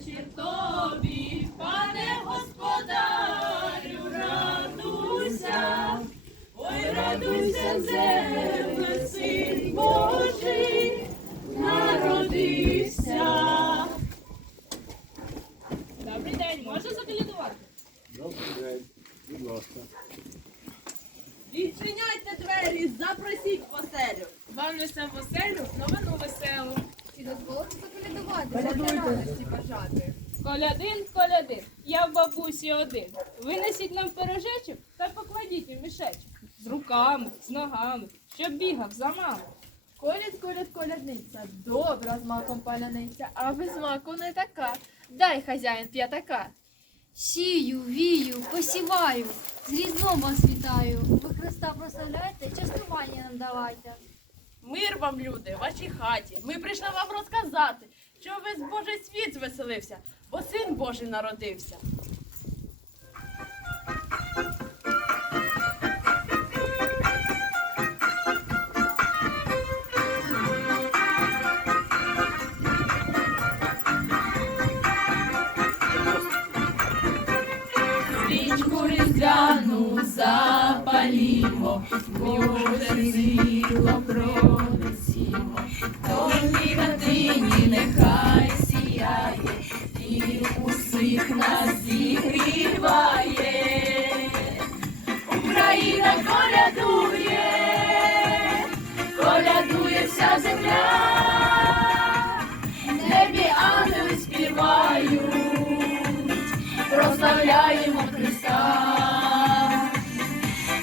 Плаче тобі, пане господарю, радуйся, ой, радуйся, земле, син Божий, народився. Добрий день, можна заколідувати? Добрий день, будь ласка. Відчиняйте двері, запросіть в оселю. Бавлюся в оселю, новину веселу. Дозволите для радості бажати? Колядин, колядин, я в бабусі один. Винесіть нам пирожечок та покладіть у мішечок. З руками, з ногами, щоб бігав за мамою. Коляд, коляд, колядниця, добра з маком паляниця, а без маку не така. Дай хазяїн п'ятака. Сію, вію, посіваю, з різдвом вас вітаю. Ви Христа прославляйте, частування нам давайте. Мир вам, люди, в вашій хаті. Ми прийшли вам розказати, що весь Божий світ звеселився, бо син Божий народився. Різдвяну запалімо, Боже світло пронесімо, Тож хатині нехай сіяє, і усіх нас зігріває. Україна колядує, колядує вся земля, небі ангели співають прославляємо Христа.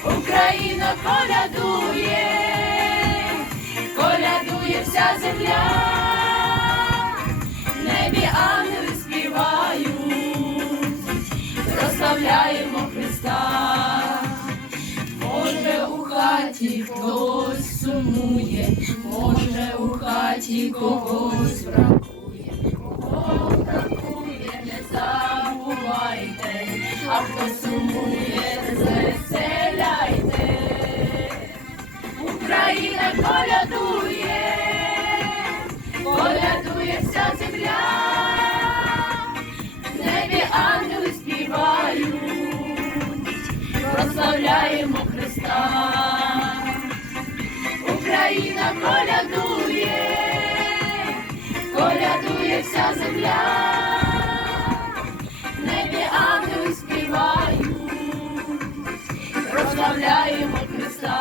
Україна колядує вся земля, хаті хтось сумує, може у хаті когось бракує, кого бракує, не забувайте, а хто сумує, звеселяйте. Україна колядує, колядує вся земля, в небі ангели співають прославляємо Україна колядує, колядує вся земля, в небі ангели співають, прославляємо Христа.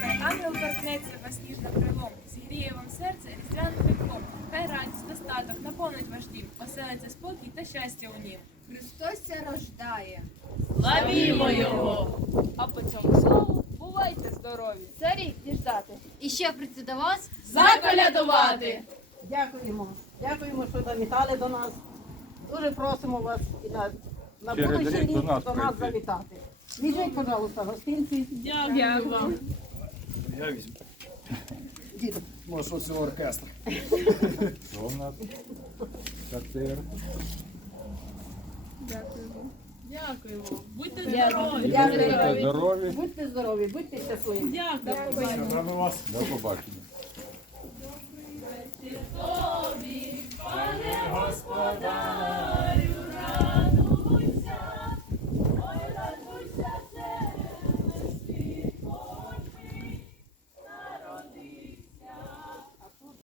Хай ангел торкнеться вас ніжним крилом, зігріє вам серце різдвяним теплом. Хай радість, достаток наповнить ваш дім, оселиться спокій та щастя у нім. Христос ся рождає. Славімо Його! А по цьому слову бувайте здорові! Царі діждати. І ще прийти до вас. Заколядувати! Дякуємо. Дякуємо, що завітали до нас. Дуже просимо вас і на, на Через будущий рік рік до нас до нас прийти. завітати. Візьміть, пожалуйста, гостинці. Дякую вам! Я візьму. Діду. Може, оцього оркестр. Що в нас? Дякую вам! Будьте здорові! Дякую. Будьте здорові. Будьте здорові, будьте щасливі. Дякую! До побачення.